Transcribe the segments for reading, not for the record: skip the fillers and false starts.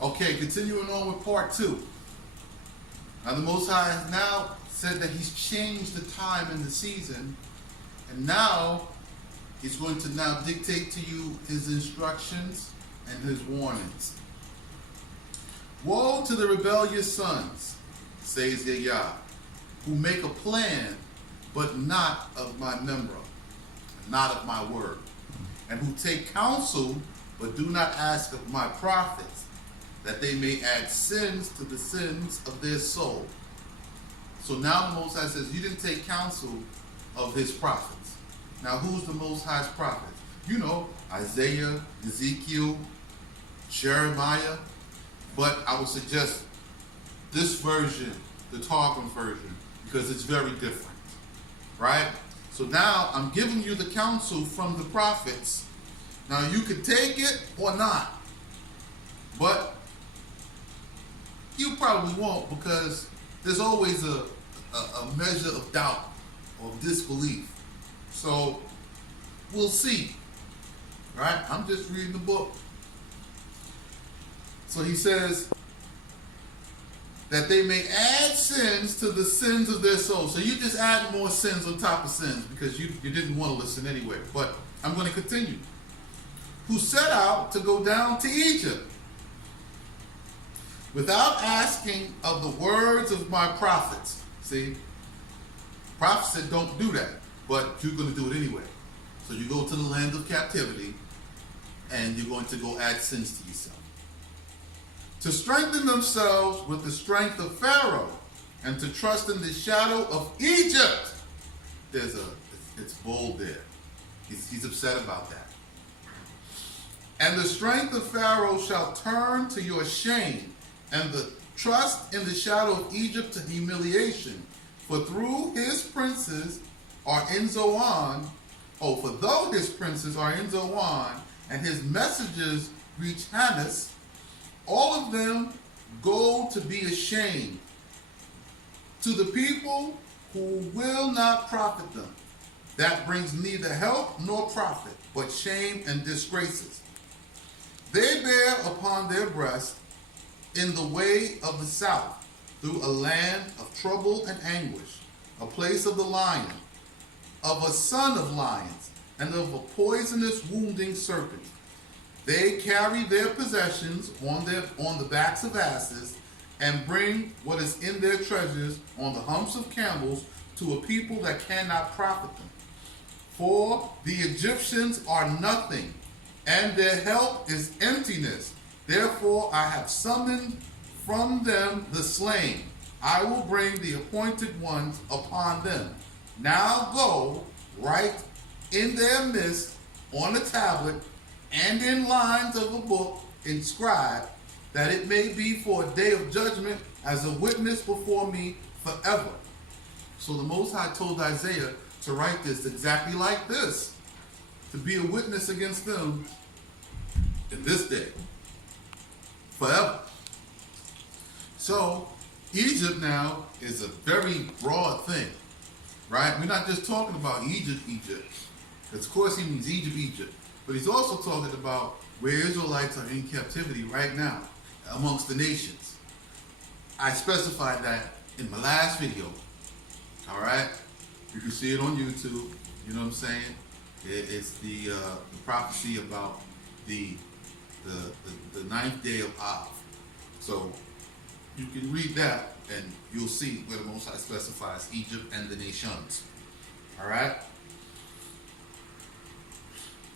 Okay, continuing on with part 2. Now the Most High has now said that he's changed the time and the season, and now he's going to now dictate to you his instructions and his warnings. Woe to the rebellious sons, says Yah, who make a plan, but not of my memra, not of my word, and who take counsel, but do not ask of my prophets, that they may add sins to the sins of their soul. So now the Most High says, you didn't take counsel of his prophets. Now who's the Most High's prophets? You know, Isaiah, Ezekiel, Jeremiah. But I would suggest this version, the Targum version, because it's very different, right? So now I'm giving you the counsel from the prophets. Now you could take it or not, but you probably won't, because there's always a measure of doubt or disbelief. So we'll see, right? I'm just reading the book. So he says that they may add sins to the sins of their soul. So you just add more sins on top of sins because you didn't want to listen anyway. But I'm going to continue. Who set out to go down to Egypt without asking of the words of my prophets. See, prophets said don't do that, but you're going to do it anyway. So you go to the land of captivity and you're going to go add sins to yourself. To strengthen themselves with the strength of Pharaoh and to trust in the shadow of Egypt. It's bold there. He's upset about that. And the strength of Pharaoh shall turn to your shame, and the trust in the shadow of Egypt to humiliation. For through his princes are in Zoan, for though his princes are in Zoan, and his messengers reach Hannes, all of them go to be ashamed to the people who will not profit them. That brings neither help nor profit, but shame and disgraces. They bear upon their breast in the way of the south, through a land of trouble and anguish, a place of the lion, of a son of lions, and of a poisonous wounding serpent. They carry their possessions on the backs of asses, and bring what is in their treasures on the humps of camels to a people that cannot profit them. For the Egyptians are nothing, and their help is emptiness. Therefore I have summoned from them the slain. I will bring the appointed ones upon them. Now go, write in their midst on a tablet and in lines of a book, inscribe, that it may be for a day of judgment as a witness before me forever. So the Most High told Isaiah to write this exactly like this, to be a witness against them in this day, forever. So Egypt now is a very broad thing, right? We're not just talking about Egypt. Of course he means Egypt. But he's also talking about where Israelites are in captivity right now amongst the nations. I specified that in my last video. All right? You can see it on YouTube. You know what I'm saying? It's the prophecy about the ninth day of Av. So you can read that and you'll see where the Most High specifies Egypt and the nations. All right?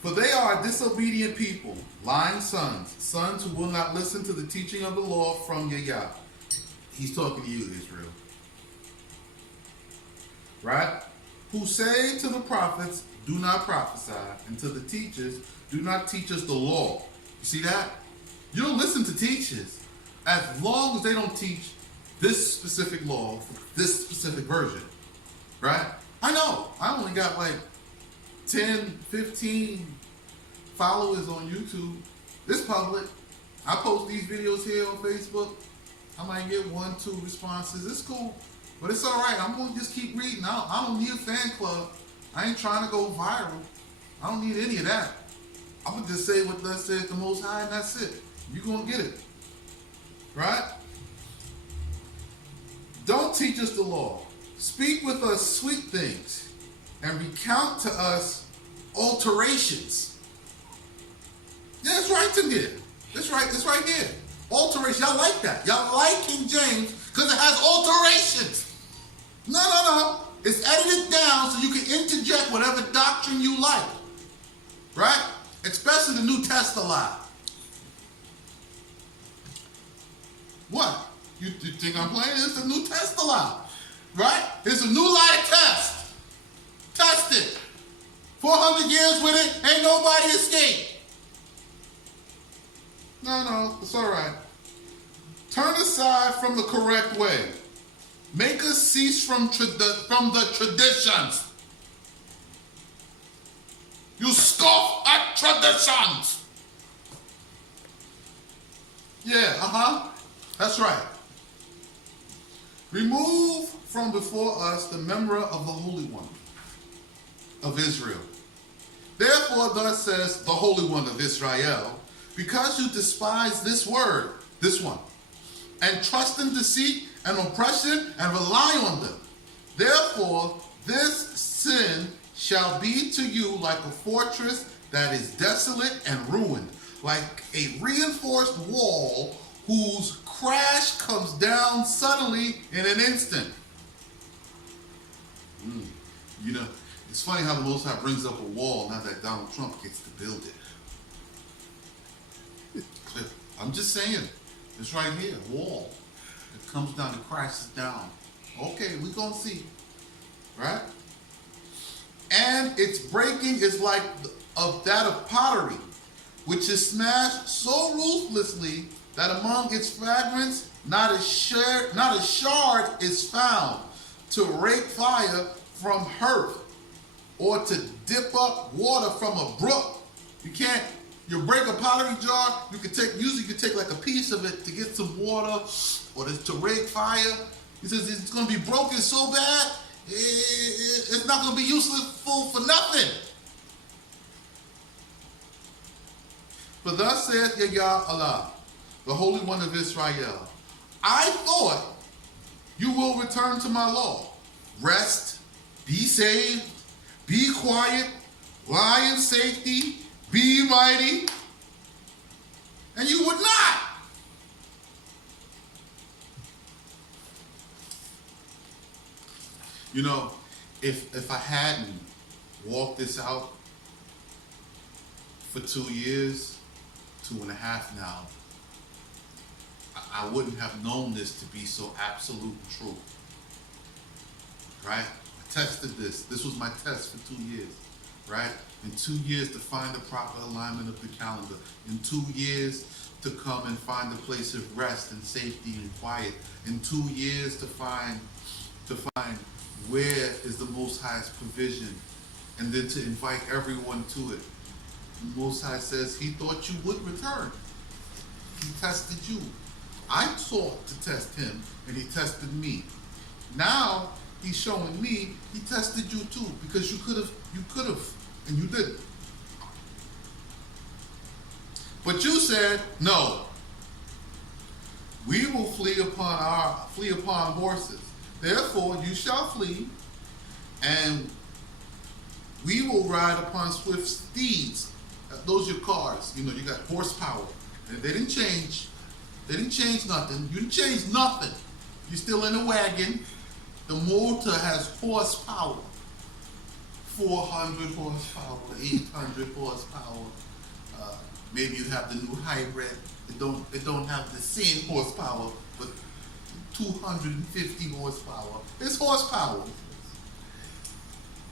For they are a disobedient people, lying sons who will not listen to the teaching of the law from Yah. He's talking to you, Israel. Right? Who say to the prophets, do not prophesy, and to the teachers, do not teach us the law. You see that? You don't listen to teachers as long as they don't teach this specific law, this specific version. Right? I know. I only got like 10, 15 followers on YouTube. It's public. I post these videos here on Facebook. I might get 1, 2 responses. It's cool. But it's all right. I'm going to just keep reading. I don't need a fan club. I ain't trying to go viral. I don't need any of that. I'm going to just say what thus says the Most High, and that's it. You're going to get it. Right? Don't teach us the law. Speak with us sweet things, and recount to us alterations. Yeah, it's right to there. It's right. It's right here. Alteration. Y'all like that. Y'all like King James because it has alterations. No. It's edited down so you can interject whatever doctrine you like. Right? Especially the New Testament. What? You think I'm playing? It's the New Testament. Right? It's a new lie to test. Test it. 400 years with it, ain't nobody escaped. No, it's all right. Turn aside from the correct way. Make us cease from the traditions. You scoff at traditions. Yeah, that's right. Remove from before us the memory of the Holy One of Israel. Therefore, thus says the Holy One of Israel, because you despise this word, this one, and trust in deceit and oppression and rely on them. Therefore, this sin shall be to you like a fortress that is desolate and ruined, like a reinforced wall whose crash comes down suddenly in an instant. You know, it's funny how the Most High brings up a wall now that Donald Trump gets to build it. I'm just saying, it's right here, a wall. It comes down, it crashes down. Okay, we're going to see. Right? And its breaking is like of that of pottery, which is smashed so ruthlessly that among its fragments not a shard is found to rake fire from hearth or to dip up water from a brook. You break a pottery jar, usually you can take like a piece of it to get some water or to rake fire. He says it's going to be broken so bad, it's not going to be useful for nothing. For thus saith Yahweh Allah, the Holy One of Israel, I thought you will return to my law. Rest, be saved, be quiet, lie in safety, be mighty, and you would not. You know, if I hadn't walked this out for 2 years, 2.5 now, I wouldn't have known this to be so absolute true. Right? I tested this. This was my test for 2 years. Right? In 2 years to find the proper alignment of the calendar. In 2 years to come and find a place of rest and safety and quiet. In 2 years to find where is the Most High's provision, and then to invite everyone to it. The Most High says he thought you would return. He tested you. I sought to test him, and he tested me. Now he's showing me he tested you too, because you could have, and you didn't. But you said, no. We will flee upon horses. Therefore you shall flee, and we will ride upon swift steeds. Those are your cars. You know, you got horsepower. And they didn't change. They didn't change nothing. You didn't change nothing. You're still in a wagon. The motor has horsepower. 400 horsepower, 800 horsepower. Maybe you have the new hybrid. It don't have the same horsepower, but 250 horsepower. It's horsepower.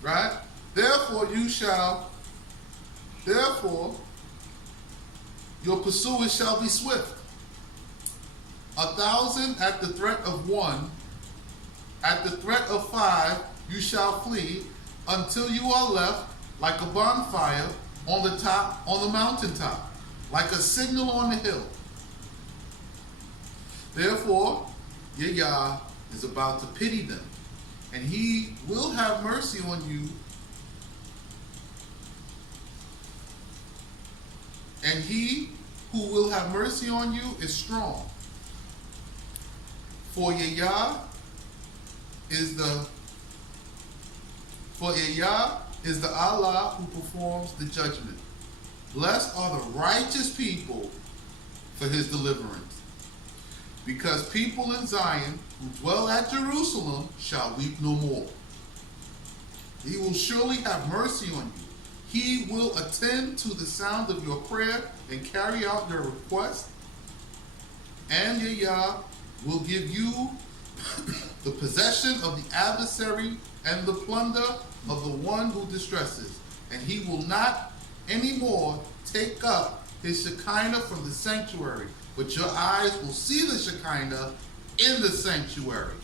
Right? Therefore your pursuers shall be swift. 1,000 at the threat of one, at the threat of 5 you shall flee, until you are left like a bonfire on the mountaintop, like a signal on the hill. Therefore, Yah is about to pity them, and he will have mercy on you, and he who will have mercy on you is strong. For Yah is the Allah who performs the judgment. Blessed are the righteous people for his deliverance. Because people in Zion who dwell at Jerusalem shall weep no more. He will surely have mercy on you. He will attend to the sound of your prayer and carry out your request. And Yah will give you the possession of the adversary and the plunder of the one who distresses. And he will not anymore take up his Shekinah from the sanctuary, but your eyes will see the Shekinah in the sanctuary.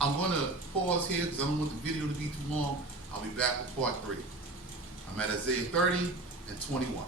I'm going to pause here because I don't want the video to be too long. I'll be back with part 3. I'm at Isaiah 30 and 21.